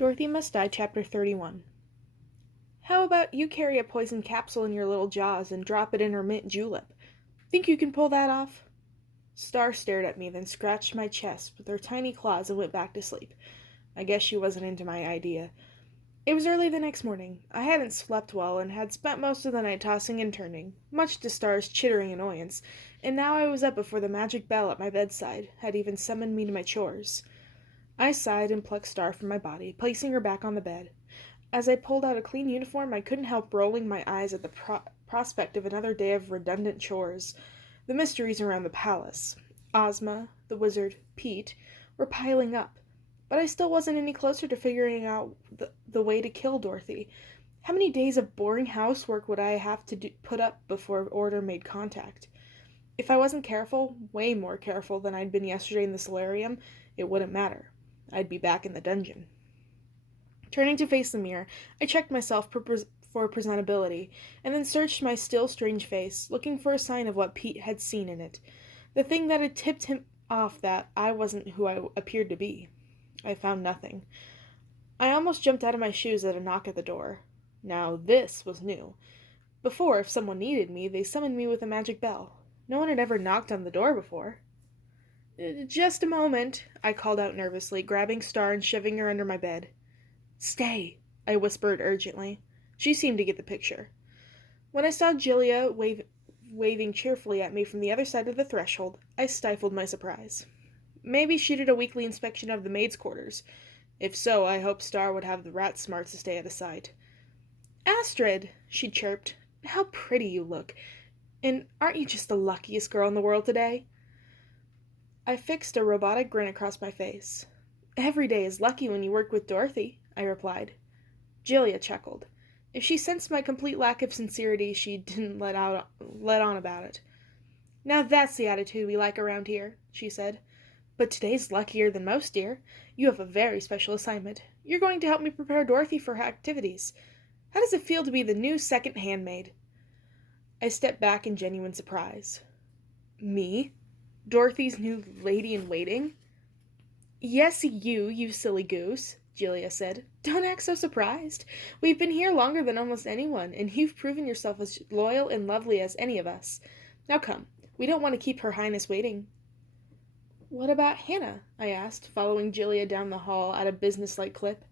Dorothy Must Die, Chapter 31. How about you carry a poison capsule in your little jaws and drop it in her mint julep? Think you can pull that off? Star stared at me, then scratched my chest with her tiny claws and went back to sleep. I guess she wasn't into my idea. It was early the next morning. I hadn't slept well and had spent most of the night tossing and turning, much to Star's chittering annoyance, and now I was up before the magic bell at my bedside had even summoned me to my chores. I sighed and plucked Star from my body, placing her back on the bed. As I pulled out a clean uniform, I couldn't help rolling my eyes at the prospect of another day of redundant chores. The mysteries around the palace, Ozma, the wizard, Pete, were piling up, but I still wasn't any closer to figuring out the way to kill Dorothy. How many days of boring housework would I have to put up before Order made contact? If I wasn't careful, way more careful than I'd been yesterday in the solarium, it wouldn't matter. I'd be back in the dungeon. Turning to face the mirror, I checked myself for presentability, and then searched my still strange face, looking for a sign of what Pete had seen in it. The thing that had tipped him off that I wasn't who I appeared to be. I found nothing. I almost jumped out of my shoes at a knock at the door. Now this was new. Before, if someone needed me, they summoned me with a magic bell. No one had ever knocked on the door before. Just a moment, I called out nervously, grabbing Star and shoving her under my bed. Stay, I whispered urgently. She seemed to get the picture. When I saw Julia waving cheerfully at me from the other side of the threshold, I stifled my surprise. Maybe she did a weekly inspection of the maids' quarters. If so, I hoped Star would have the rat smarts to stay out of sight. Astrid, she chirped, how pretty you look. And aren't you just the luckiest girl in the world today? I fixed a robotic grin across my face. Every day is lucky when you work with Dorothy, I replied. Julia chuckled. If she sensed my complete lack of sincerity, she didn't let on about it. Now that's the attitude we like around here, she said. But today's luckier than most, dear. You have a very special assignment. You're going to help me prepare Dorothy for her activities. How does it feel to be the new second handmaid? I stepped back in genuine surprise. Me? Dorothy's new lady-in-waiting? Yes, you silly goose, Julia said. Don't act so surprised. We've been here longer than almost anyone, and you've proven yourself as loyal and lovely as any of us. Now come, we don't want to keep Her Highness waiting. What about Hannah? I asked, following Julia down the hall at a businesslike clip.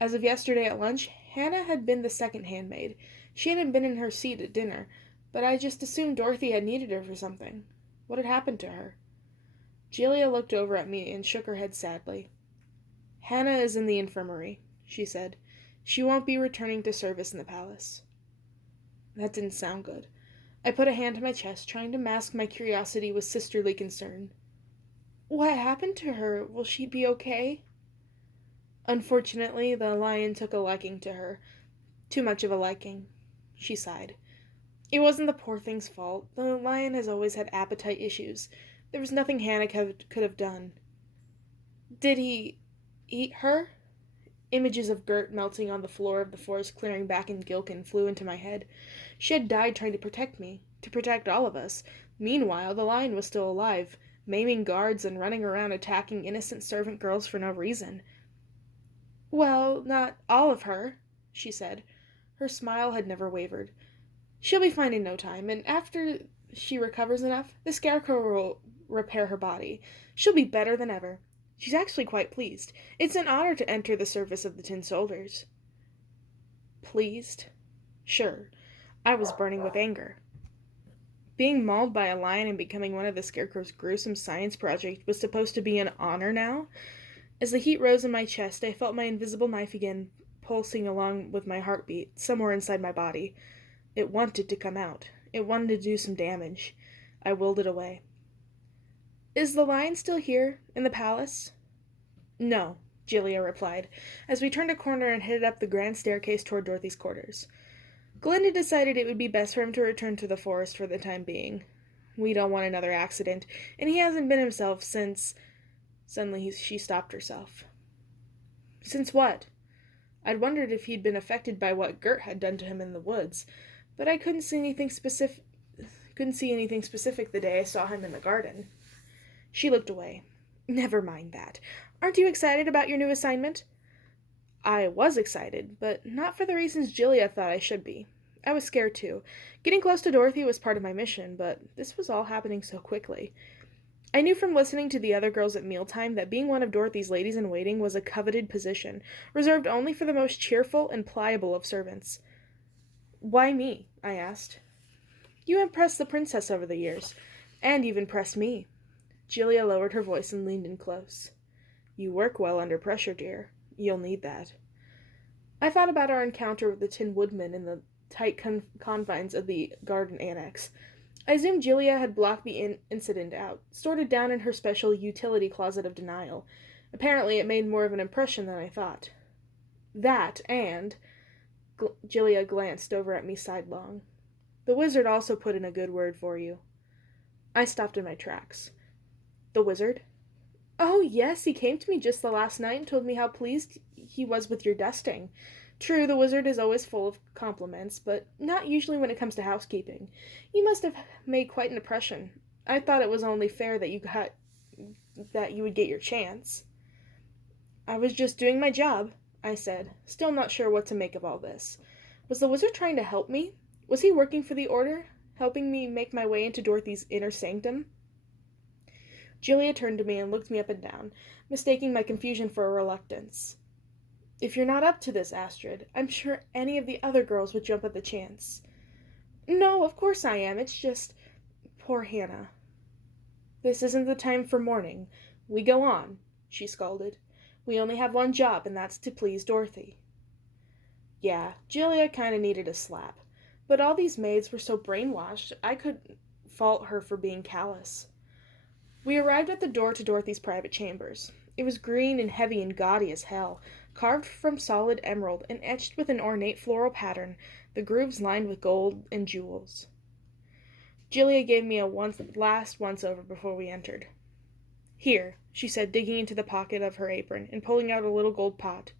As of yesterday at lunch, Hannah had been the second handmaid. She hadn't been in her seat at dinner, but I just assumed Dorothy had needed her for something. What had happened to her? Julia looked over at me and shook her head sadly. Hannah is in the infirmary, she said. She won't be returning to service in the palace. That didn't sound good. I put a hand to my chest, trying to mask my curiosity with sisterly concern. What happened to her? Will she be okay? Unfortunately, the lion took a liking to her. Too much of a liking. She sighed. It wasn't the poor thing's fault. The lion has always had appetite issues. There was nothing Hannah could have done. Did he eat her? Images of Gert melting on the floor of the forest clearing back in Gilkin flew into my head. She had died trying to protect me, to protect all of us. Meanwhile, the lion was still alive, maiming guards and running around attacking innocent servant girls for no reason. Well, not all of her, she said. Her smile had never wavered. She'll be fine in no time, and after she recovers enough, the Scarecrow will repair her body. She'll be better than ever. She's actually quite pleased. It's an honor to enter the service of the Tin Soldiers. Pleased? Sure. I was burning with anger. Being mauled by a lion and becoming one of the Scarecrow's gruesome science project was supposed to be an honor now? As the heat rose in my chest, I felt my invisible knife again pulsing along with my heartbeat, somewhere inside my body. It wanted to come out. It wanted to do some damage. I willed it away. Is the lion still here, in the palace? No, Julia replied, as we turned a corner and headed up the grand staircase toward Dorothy's quarters. Glinda decided it would be best for him to return to the forest for the time being. We don't want another accident, and he hasn't been himself since... Suddenly she stopped herself. Since what? I'd wondered if he'd been affected by what Gert had done to him in the woods, but I couldn't see anything specific the day I saw him in the garden. She looked away. Never mind that. Aren't you excited about your new assignment? I was excited, but not for the reasons Julia thought I should be. I was scared too. Getting close to Dorothy was part of my mission, but this was all happening so quickly. I knew from listening to the other girls at mealtime that being one of Dorothy's ladies-in-waiting was a coveted position, reserved only for the most cheerful and pliable of servants. "Why me?" I asked. "You impressed the princess over the years, and you've impressed me." Julia lowered her voice and leaned in close. "You work well under pressure, dear. You'll need that." I thought about our encounter with the Tin Woodman in the tight confines of the garden annex. I assumed Julia had blocked the incident out, stored it down in her special utility closet of denial. Apparently it made more of an impression than I thought. That, and... Julia glanced over at me sidelong. "The wizard also put in a good word for you." I stopped in my tracks. "The wizard?" "Oh, yes, he came to me just the last night and told me how pleased he was with your dusting. True, the wizard is always full of compliments, but not usually when it comes to housekeeping. You must have made quite an impression. I thought it was only fair that you would get your chance." "I was just doing my job," I said, still not sure what to make of all this. Was the wizard trying to help me? Was he working for the order, helping me make my way into Dorothy's inner sanctum? Julia turned to me and looked me up and down, mistaking my confusion for a reluctance. "If you're not up to this, Astrid, I'm sure any of the other girls would jump at the chance." "No, of course I am. It's just... poor Hannah." "This isn't the time for mourning. We go on," she scolded. "We only have one job, and that's to please Dorothy." Yeah, Julia kinda needed a slap. But all these maids were so brainwashed, I couldn't fault her for being callous. We arrived at the door to Dorothy's private chambers. It was green and heavy and gaudy as hell, carved from solid emerald and etched with an ornate floral pattern, the grooves lined with gold and jewels. Julia gave me a last once-over before we entered. "Here," she said, digging into the pocket of her apron and pulling out a little gold pot.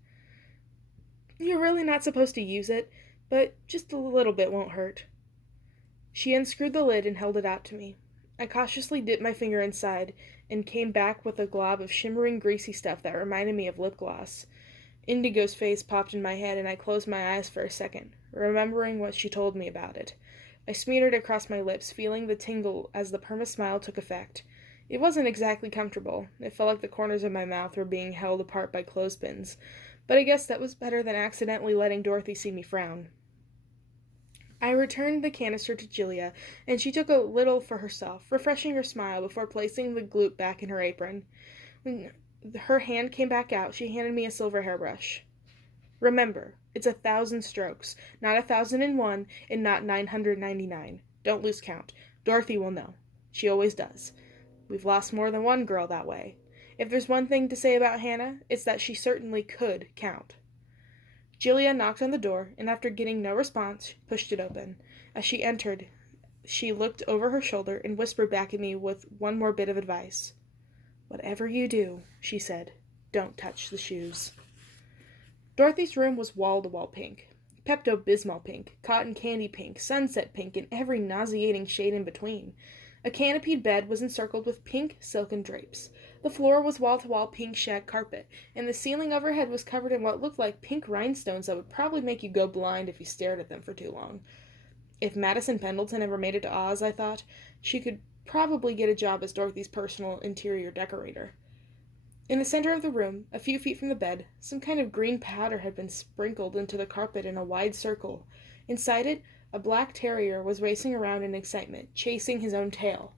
"You're really not supposed to use it, but just a little bit won't hurt." She unscrewed the lid and held it out to me. I cautiously dipped my finger inside and came back with a glob of shimmering, greasy stuff that reminded me of lip gloss. Indigo's face popped in my head, and I closed my eyes for a second, remembering what she told me about it. I smeared it across my lips, feeling the tingle as the perma smile took effect. It wasn't exactly comfortable. It felt like the corners of my mouth were being held apart by clothespins, but I guess that was better than accidentally letting Dorothy see me frown. I returned the canister to Julia, and she took a little for herself, refreshing her smile before placing the gloop back in her apron. When her hand came back out, she handed me a silver hairbrush. "Remember, it's 1,000 strokes, not 1,001, and not 999. Don't lose count. Dorothy will know. She always does. We've lost more than one girl that way. If there's one thing to say about Hannah, it's that she certainly could count." Julia knocked on the door, and after getting no response, pushed it open. As she entered, she looked over her shoulder and whispered back at me with one more bit of advice. "Whatever you do," she said, "don't touch the shoes." Dorothy's room was wall-to-wall pink. Pepto-Bismol pink, cotton candy pink, sunset pink, and every nauseating shade in between. A canopied bed was encircled with pink silken drapes. The floor was wall-to-wall pink shag carpet, and the ceiling overhead was covered in what looked like pink rhinestones that would probably make you go blind if you stared at them for too long. If Madison Pendleton ever made it to Oz, I thought, she could probably get a job as Dorothy's personal interior decorator. In the center of the room, a few feet from the bed, some kind of green powder had been sprinkled into the carpet in a wide circle. Inside it, a black terrier was racing around in excitement, chasing his own tail.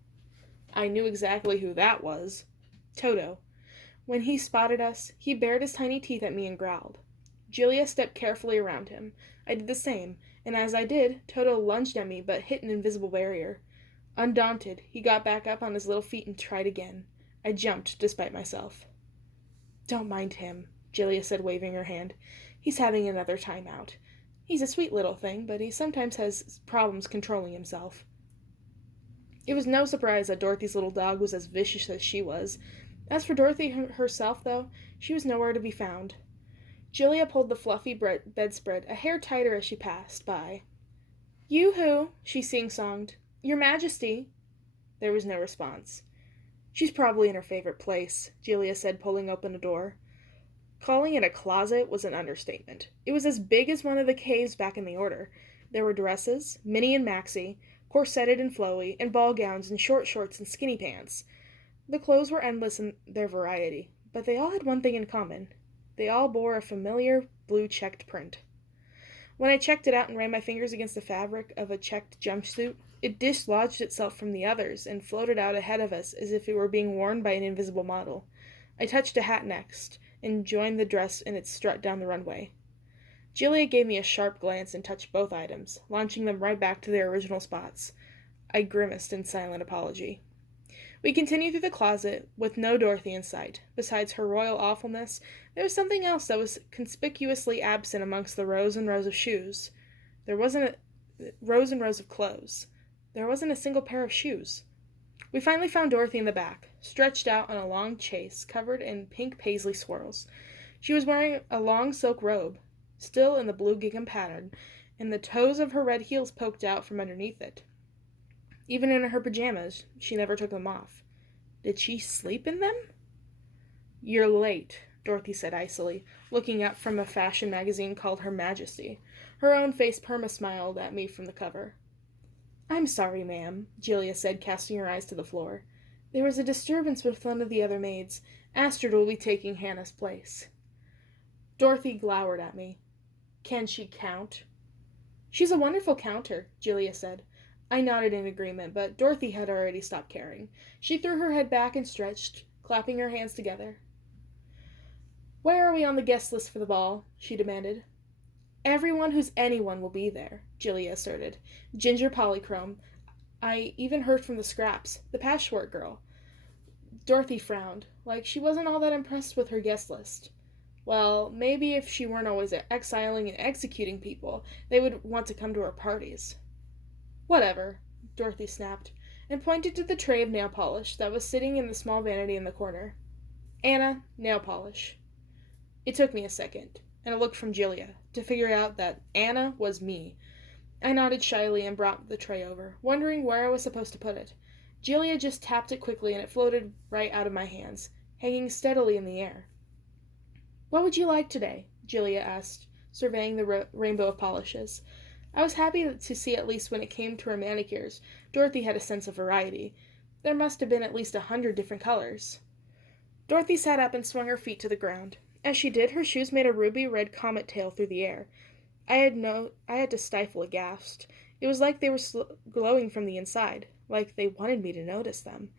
I knew exactly who that was. Toto. When he spotted us, he bared his tiny teeth at me and growled. Julia stepped carefully around him. I did the same, and as I did, Toto lunged at me but hit an invisible barrier. Undaunted, he got back up on his little feet and tried again. I jumped despite myself. "Don't mind him," Julia said, waving her hand. "He's having another time out. He's a sweet little thing, but he sometimes has problems controlling himself." It was no surprise that Dorothy's little dog was as vicious as she was. As for Dorothy herself, though, she was nowhere to be found. Julia pulled the fluffy bedspread a hair tighter as she passed by. "Yoo-hoo," she sing-songed. "Your Majesty." There was no response. "She's probably in her favorite place," Julia said, pulling open a door. Calling it a closet was an understatement. It was as big as one of the caves back in the Order. There were dresses, mini and maxi, corseted and flowy, and ball gowns and short shorts and skinny pants. The clothes were endless in their variety, but they all had one thing in common. They all bore a familiar blue checked print. When I checked it out and ran my fingers against the fabric of a checked jumpsuit, it dislodged itself from the others and floated out ahead of us as if it were being worn by an invisible model. I touched a hat next, and joined the dress in its strut down the runway. Julia gave me a sharp glance and touched both items, launching them right back to their original spots. I grimaced in silent apology. We continued through the closet, with no Dorothy in sight. Besides her royal awfulness, there was something else that was conspicuously absent amongst the rows and rows of shoes. There wasn't rows and rows of clothes. There wasn't a single pair of shoes. We finally found Dorothy in the back, stretched out on a long chaise covered in pink paisley swirls. She was wearing a long silk robe, still in the blue gingham pattern, and the toes of her red heels poked out from underneath it. Even in her pajamas, she never took them off. Did she sleep in them? "You're late," Dorothy said icily, looking up from a fashion magazine called Her Majesty. Her own face perma-smiled at me from the cover. "I'm sorry, ma'am," Julia said, casting her eyes to the floor. "There was a disturbance with one of the other maids. Astrid will be taking Hannah's place." Dorothy glowered at me. "Can she count?" "She's a wonderful counter," Julia said. I nodded in agreement, but Dorothy had already stopped caring. She threw her head back and stretched, clapping her hands together. "Where are we on the guest list for the ball?" she demanded. "Everyone who's anyone will be there," Julia asserted. "Ginger Polychrome. I even heard from the Scraps, the patchwork girl." Dorothy frowned, like she wasn't all that impressed with her guest list. Well, maybe if she weren't always exiling and executing people, they would want to come to her parties. "Whatever," Dorothy snapped, and pointed to the tray of nail polish that was sitting in the small vanity in the corner. "Anna, nail polish." It took me a second, and a look from Julia, to figure out that Anna was me. I nodded shyly and brought the tray over, wondering where I was supposed to put it. Julia just tapped it quickly and it floated right out of my hands, hanging steadily in the air. "What would you like today?" Julia asked, surveying the rainbow of polishes. I was happy to see at least when it came to her manicures, Dorothy had a sense of variety. There must have been at least 100 different colors. Dorothy sat up and swung her feet to the ground. As she did, her shoes made a ruby-red comet tail through the air. I had to stifle a gasp. It was like they were glowing from the inside, like they wanted me to notice them.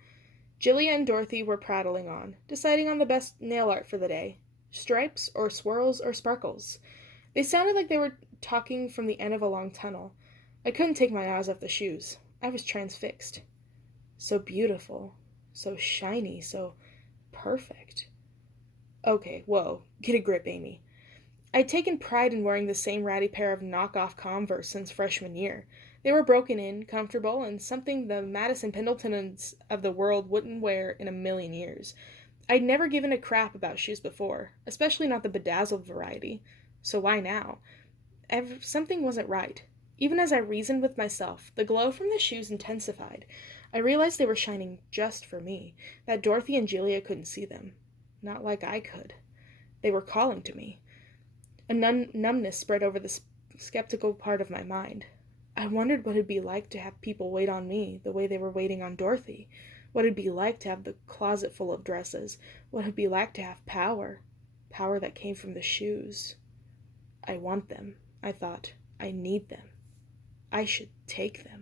Julia and Dorothy were prattling on, deciding on the best nail art for the day. Stripes, or swirls, or sparkles. They sounded like they were talking from the end of a long tunnel. I couldn't take my eyes off the shoes. I was transfixed. So beautiful. So shiny. So perfect. Okay, whoa. Get a grip, Amy. I'd taken pride in wearing the same ratty pair of knockoff Converse since freshman year. They were broken in, comfortable, and something the Madison Pendletons of the world wouldn't wear in a million years. I'd never given a crap about shoes before, especially not the bedazzled variety. So why now? Something wasn't right. Even as I reasoned with myself, the glow from the shoes intensified. I realized they were shining just for me, that Dorothy and Julia couldn't see them. Not like I could. They were calling to me. A numbness spread over the skeptical part of my mind. I wondered what it'd be like to have people wait on me the way they were waiting on Dorothy. What it'd be like to have the closet full of dresses. What it'd be like to have power. Power that came from the shoes. I want them, I thought. I need them. I should take them.